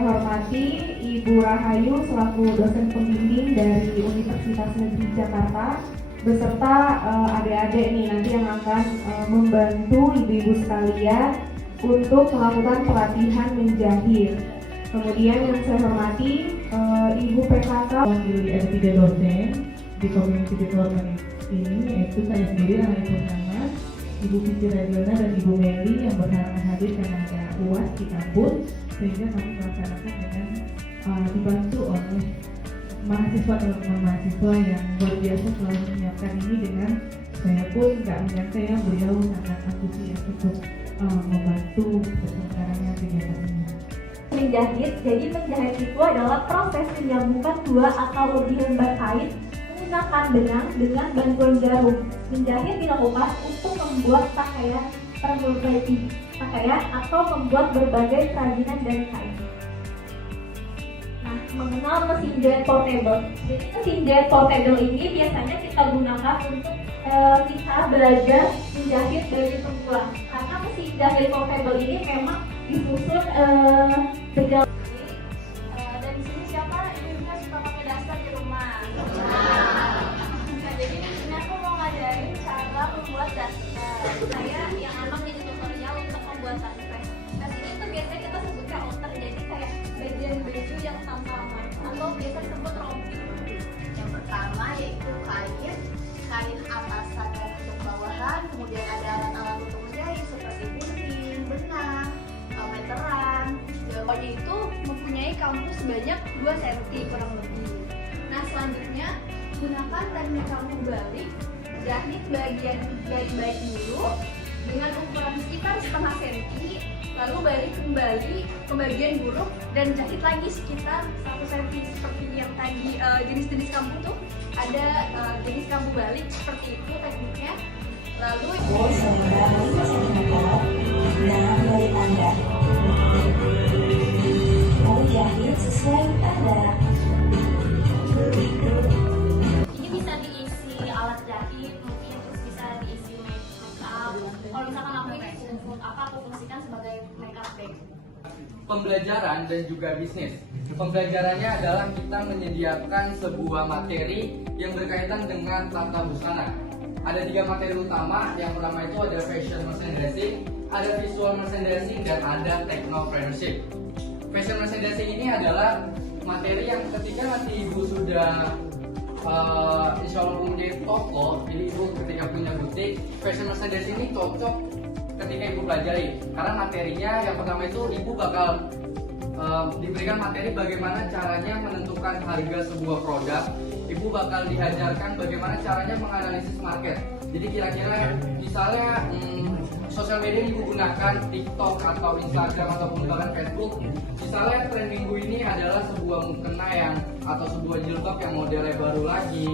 hormati Ibu Rahayu selaku dosen pembimbing dari Universitas Negeri Jakarta beserta adik-adik nih nanti yang akan membantu ibu-ibu sekalian untuk melakukan pelatihan menjahit. Kemudian yang saya hormati Ibu PKK Wakil ada 3 dosen di community development ini, yaitu saya sendiri Rahel Purnama, Ibu Vici Radiona dan Ibu Meli yang berhalangan hadir karena ada UAS di kampus, sehingga kami melaksanakan dengan dibantu oleh mahasiswa teman-teman mahasiswa yang luar biasa selalu menyiapkan ini. Dengan saya pun nggak menyangka ya beliau sangat antusias untuk membantu terselenggaranya kegiatan ini. Menjahit, jadi menjahit itu adalah proses menyambungkan 2 atau lebih lembar kain menggunakan benang dengan bantuan jarum. Menjahit dilakukan untuk membuat pakaian berbagai pakaian atau membuat berbagai kerajinan dari kain. Nah, mengenal mesin jahit portable. Jadi mesin jahit portable ini biasanya kita gunakan untuk kita belajar menjahit baju perempuan. Karena mesin jahit portable ini memang disusun berjalan. Dan di sini siapa ibunya suka pakai daster di rumah? Nah, jadi di sini aku mau ngajarin cara membuat daster. Saya yang anak jadi tutorial untuk membuat daster. Nah, sini tuh biasanya kita sebutnya outer, jadi kayak bagian baju yang sama atau biasa disebut rompi. Yang pertama yaitu kain atasan dan untuk bawahan, kemudian ada alat-alat untuk menjahit seperti gunting, benang, meteran. Jawabannya itu mempunyai kampu sebanyak 2 cm kurang lebih. Nah, selanjutnya gunakan teknik kampu balik, jahit bagian baik-baik dulu dengan ukuran sekitar setengah senti, lalu balik kembali ke bagian buruk dan jahit lagi sekitar 1 cm seperti yang tadi. Jenis-jenis kampu tuh ada jenis kampu balik seperti itu tekniknya. Lalu senilai 5 cm dengan balik Anda. Lalu jahit sesuai Anda. ini bisa diisi alat jahit, mungkin terus bisa diisi makeup. Kalau misalkan aku ini aku fungsikan sebagai makeup bag. Pembelajaran dan juga bisnis. Pembelajarannya adalah kita menyediakan sebuah materi yang berkaitan dengan tata busana. Ada 3 materi utama. Yang pertama itu ada fashion merchandising, ada visual merchandising, dan ada technopreneurship. Fashion merchandising ini adalah materi yang ketika nanti ibu sudah insya Allah mempunyai toko, jadi ibu ketika punya butik, fashion merchandising ini cocok ketika ibu pelajari. Karena materinya yang pertama itu ibu bakal diberikan materi bagaimana caranya menentukan harga sebuah produk. Ibu bakal diajarkan bagaimana caranya menganalisis market. Jadi kira-kira misalnya sosial media ibu gunakan TikTok atau Instagram ataupun bahkan Facebook. Misalnya tren minggu ini adalah sebuah mukena yang atau sebuah jilbab yang modelnya baru lagi.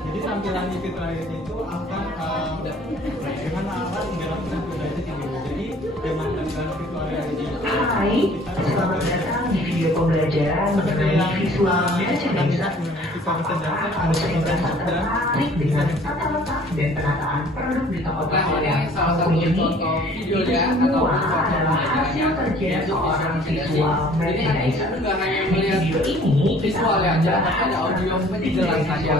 Jadi tampilan di fitur itu akan dengan alat menggerakkan fitur tinggi. Jadi dengan tampilan fitur itu Hai, selamat datang di video pembelajaran mengenai visual merchandising. Mengenai bahasa tertarik dengan tata letak dan penataan produk di toko-toko yang ini semua adalah hasil kerja seorang visual merchandiser. Video ini visual ya, tapi ada audio penjelasannya.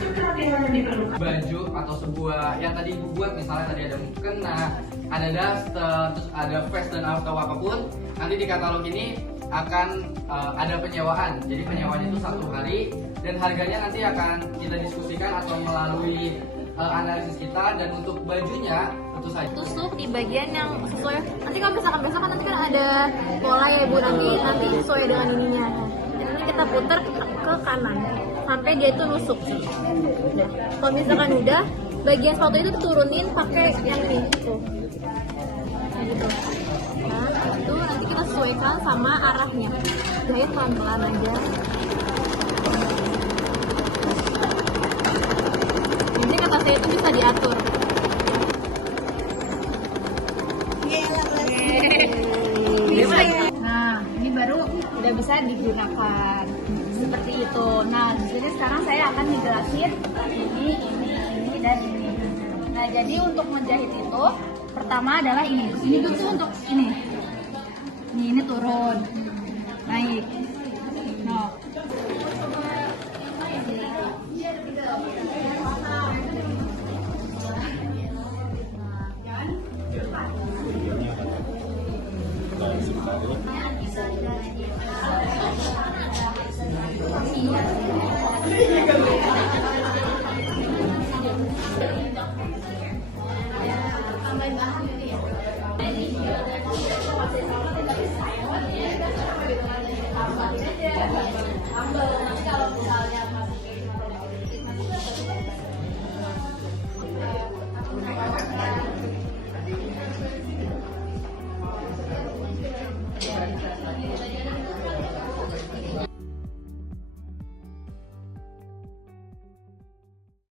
Keterampilan yang diperlukan Baju atau sebuah yang tadi ibu buat, misalnya tadi ada mukena, ada daster, terus ada vest dan atau apapun, nanti di katalog ini akan ada penyewaan. Jadi penyewaannya itu 1 hari dan harganya nanti akan kita diskusikan atau melalui analisis kita. Dan untuk bajunya tentu saja Tusuk di bagian yang sesuai. Nanti kalau misalkan besok kan nanti kan ada pola ya ibu, nanti sesuai dengan ininya. Jadi kita putar ke kanan sampai dia itu nusuk. Kalau misalkan udah, bagian sepatu itu turunin pakai yang ini tuh. Nah, gitu. Nah, itu nanti kita sesuaikan sama arahnya. Jahit pelan-pelan aja. Jadi kata saya itu bisa diatur. Nah, ini baru udah bisa digunakan seperti itu. Nah, jadi sekarang saya akan ngejelasin ini, dan ini. Nah, jadi untuk menjahit itu pertama adalah ini tuh untuk ini turun naik.